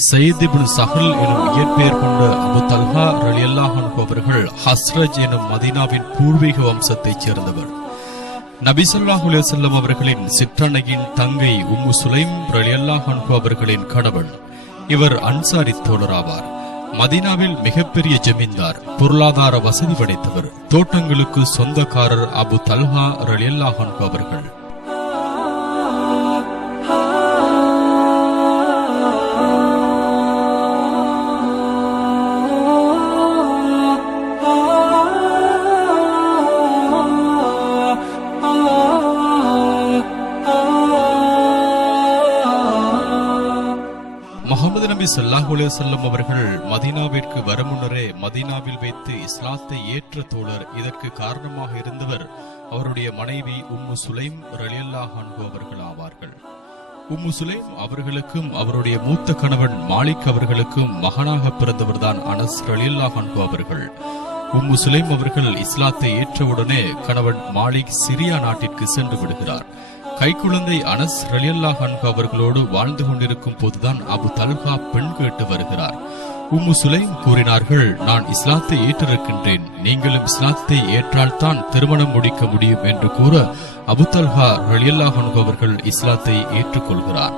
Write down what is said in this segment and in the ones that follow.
Zayed இப்னு சஹல் எனும் இயற்பெயர் கொண்ட அபு தல்ஹா ரலியல்லாஹு அன்ஹு அவர்கள் ஹஸ்ரஜ் எனும் மதீனாவின் பூர்வீக வம்சத்தைச் சேர்ந்தவர். நபி ஸல்லல்லாஹு அலைஹி வஸல்லம் அவர்களின் சிற்றன்னையின் தங்கை உம்மு சுலைம் ரலியல்லாஹு அன்ஹு அவர்களின் கணவன். இவர் அன்சாரி தோழராவார். மதீனாவில் மிகப்பெரிய ஜமீன்தார், பொருளாதார வசதி படைத்தவர், தோட்டங்களுக்கு சொந்தக்காரர் அபு தல்ஹா ரலியல்லாஹு அன்ஹு அவர்கள். முஹம்மது நபி ஸல்லல்லாஹு அலைஹி வஸல்லம் அவர்கள் மதீனாவிற்கு வரும் முன்னரே மதீனாவில் வைத்து இஸ்லாத்தை ஏற்ற தோழர். இதற்கு காரணமாக இருந்தவர் அவருடைய மனைவி உம்மு சுலைம் ரலியல்லாஹு அன்ஹு அவர்கள் ஆவார்கள். உம்மு சுலைம் அவர்களுக்கும் அவருடைய மூத்த கணவன் மாலிக் அவர்களுக்கும் மகனாக பிறந்தவர்தான் அனஸ் ரலியல்லாஹு அன்ஹு அவர்கள். உம்மு சுலைம் அவர்கள் இஸ்லாத்தை ஏற்றவுடனே கணவன் மாலிக் சிரியா நாட்டிற்கு சென்று விடுகிறார். கைக்குழந்தை அனஸ் ரலியல்லாஹு அன்ஹு அவர்களோடு வாழ்ந்து கொண்டிருக்கும் போதுதான் அபு தல்ஹா பெண் கேட்டு வருகிறார். உம்மு சுலைம் கூறினார்கள், நான் இஸ்லாத்தை ஏற்றிருக்கின்றேன், நீங்களும் இஸ்லாத்தை ஏற்றால்தான் திருமணம் முடிக்க முடியும் என்று கூற அபு தல்ஹா ரலியல்லாஹு அன்ஹு அவர்கள் இஸ்லாத்தை ஏற்றுக்கொள்கிறார்.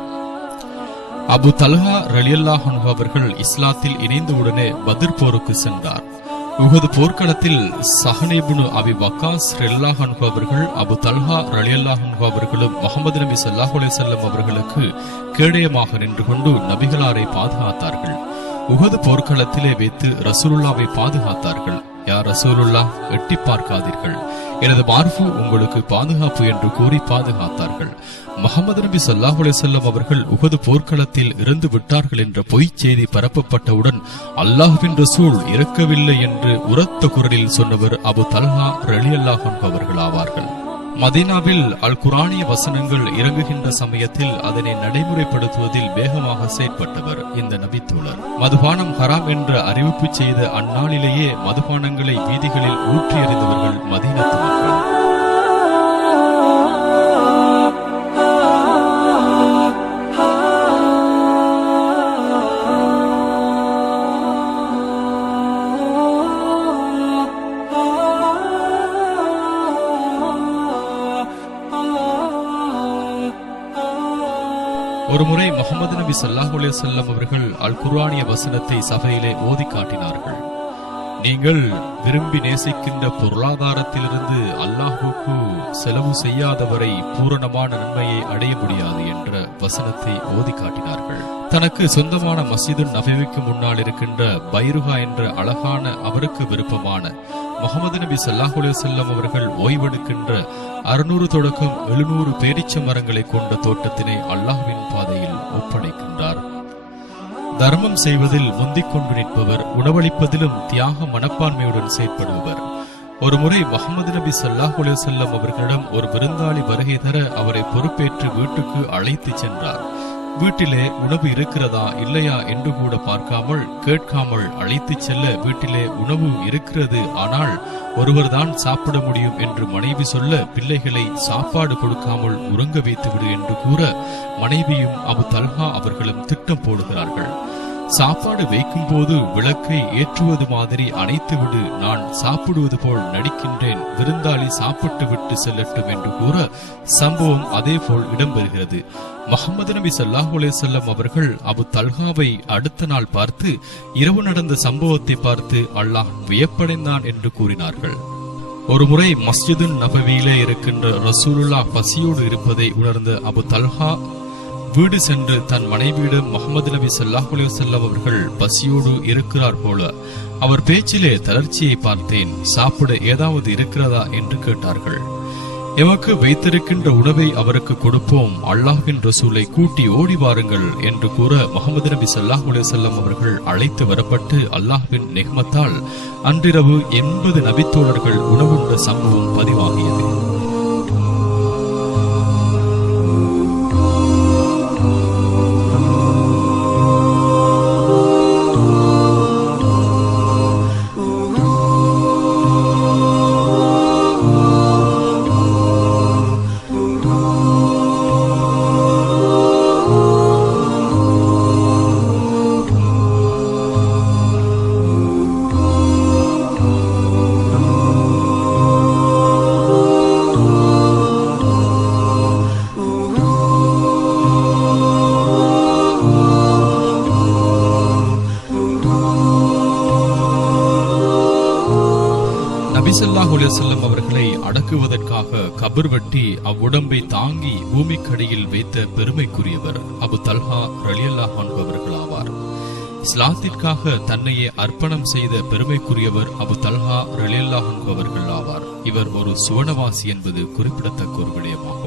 அபு தல்ஹா ரலியல்லாஹு அன்ஹு அவர்கள் இஸ்லாத்தில் இணைந்தவுடனே பத்ர் போருக்கு சென்றார். உஹது போர்க்களத்தில் ஸஹன் இப்னு அபி வக்காஸ் ரலியல்லாஹு அன்ஹு அவர்கள் அபு தல்ஹா ரலியல்லாஹு அன்ஹு அவர்களும் முஹம்மது நபி ஸல்லல்லாஹு அலைஹி வஸல்லம் அவர்களுக்கு கேடயமாக நின்று கொண்டு நபிகளாரை பாதுகாத்தார்கள். உஹது போர்க்களத்திலே வைத்து ரசூலுல்லாவை பாதுகாத்தார்கள். யா ரசூலுல்லாஹ், எட்டி பார்க்காதீர்கள், எனது மார்பு உங்களுக்கு பாதுகாப்பு என்று கூறி பாதுகாத்தார்கள். முஹம்மது நபி ஸல்லல்லாஹு அலைஹி வஸல்லம் அவர்கள் உஹது போர்க்களத்தில் இறந்து விட்டார்கள் என்ற பொய்ச் செய்தி பரப்பப்பட்டவுடன் அல்லாஹ்வின் ரசூல் இறக்கவில்லை என்று உரத்த குரலில் சொன்னவர் அபு தல்ஹா ரலியல்லாஹு அன்ஹு அவர்கள் ஆவார்கள். மதீனாவில் அல் குர்ஆனிய வசனங்கள் இறங்குகின்ற சமயத்தில் அதனை நடைமுறைப்படுத்துவதில் வேகமாக செயற்பட்டவர் இந்த நபித்தோழர். மதுபானம் ஹராம் என்ற அறிவிப்பு செய்த அந்நாளிலேயே மதுபானங்களை வீதிகளில் ஊற்றி எறிந்தவர்கள் மதீனத்து மக்கள். ஒருமுறை முஹம்மது நபி ஸல்லல்லாஹு அலைஹி வஸல்லம் அவர்கள் அல் குர்ஆனிய வசனத்தை சபையிலே ஓதி காட்டினார்கள். நீங்கள் விரும்பி நேசிக்கின்ற பொருளாதாரத்திலிருந்து அல்லாஹ்வுக்கு செலவு செய்யாதவரை பூரணமான நன்மையை அடைய முடியாது என்ற வசனத்தை ஓதி காட்டினார்கள். தனக்கு சொந்தமான மஸ்ஜிது நபவிக்கு முன்னால் இருக்கின்ற பைருஹா என்ற அழகான அவருக்கு விருப்பமான முஹம்மது நபி ஸல்லல்லாஹு அலைஹி வஸல்லம் அவர்கள் ஓய்வெடுக்கின்ற 600 தொடக்கம் 700 பேரீச்ச மரங்களை கொண்ட தோட்டத்தினை அல்லாஹ்வின் பாதையில் ஒப்படைக்கின்றார். தர்மம் செய்வதில் முந்திக் கொண்டு நிற்பவர், உணவளிப்பதிலும் தியாக மனப்பான்மையுடன் செயற்படுபவர். ஒருமுறை முஹம்மது நபி ஸல்லல்லாஹு அலைஹி வஸல்லம் அவர்களிடம் ஒரு விருந்தாளி வருகை தர அவரை பொறுப்பேற்று வீட்டுக்கு அழைத்து சென்றார். வீட்டிலே உணவு இருக்கிறதா இல்லையா என்று கூட பார்க்காமல் கேட்காமல் அழைத்து செல்ல, வீட்டிலே உணவு இருக்கிறது, ஆனால் ஒருவர்தான் சாப்பிட முடியும் என்று மனைவி சொல்ல, பிள்ளைகளை சாப்பாடு கொடுக்காமல் உறங்க வைத்துவிடு என்று கூற மனைவியும் அபு தல்ஹா அவர்களும் திட்டம் போடுகிறார்கள். சாப்பாடு வைக்கும் போது விளக்கை ஏற்றுவது மாதிரி அணைத்து விடு, நான் சாப்பிடுவது போல் நடிக்கின்றேன், விருந்தாளி சாப்பிட்டு விட்டு செல்லட்டும் என்று கூற சம்பவம் அதே போல் இடம்பெறுகிறது. முஹம்மது நபி ஸல்லல்லாஹு அலைஹி வஸல்லம் அவர்கள் அபு தல்ஹாவை அடுத்த நாள் பார்த்து இரவு நடந்த சம்பவத்தை பார்த்து அல்லாஹ் வியப்படைந்தான் என்று கூறினார்கள். ஒருமுறை மஸ்ஜிது நபவியிலே இருக்கின்ற ரசூலுல்லாஹ் பசியோடு இருப்பதை உணர்ந்த அபு தல்ஹா வீடு சென்று தன் மனைவியிடம் முஹம்மது நபி ஸல்லல்லாஹு அலைஹி வஸல்லம் அவர்கள் பசியோடு இருக்கிறார் போல, அவர் பேச்சிலே தளர்ச்சியை பார்த்தேன், சாப்பிட ஏதாவது இருக்கிறதா என்று கேட்டார்கள். எமக்கு வைத்திருக்கின்ற உணவை அவருக்கு கொடுப்போம், அல்லாஹ்வின் ரசூலை கூட்டி ஓடி வாருங்கள் என்று கூற முஹம்மது நபி ஸல்லல்லாஹு அலைஹி வஸல்லம் அவர்கள் அழைத்து வரப்பட்டு அல்லாஹ்வின் நிஹ்மத்தால் அன்றிரவு 80 நபித்தோழர்கள் உணவுண்ட சம்பவம் பதிவாகியது. கபர் வெட்டி அவ்வுடம்பை தாங்கி பூமிக்கடியில் வைத்த பெருமைக்குரியவர் அபு தல்ஹா ரலியல்லாஹு அன்ஹு அவர்கள் ஆவார். இஸ்லாத்திற்காக தன்னையே அர்ப்பணம் செய்த பெருமைக்குரியவர் அபு தல்ஹா ரலியல்லாஹு அன்ஹு அவர்கள் ஆவார். இவர் ஒரு சுவனவாசி என்பது குறிப்பிடத்தக்க ஒரு விடயமாகும்.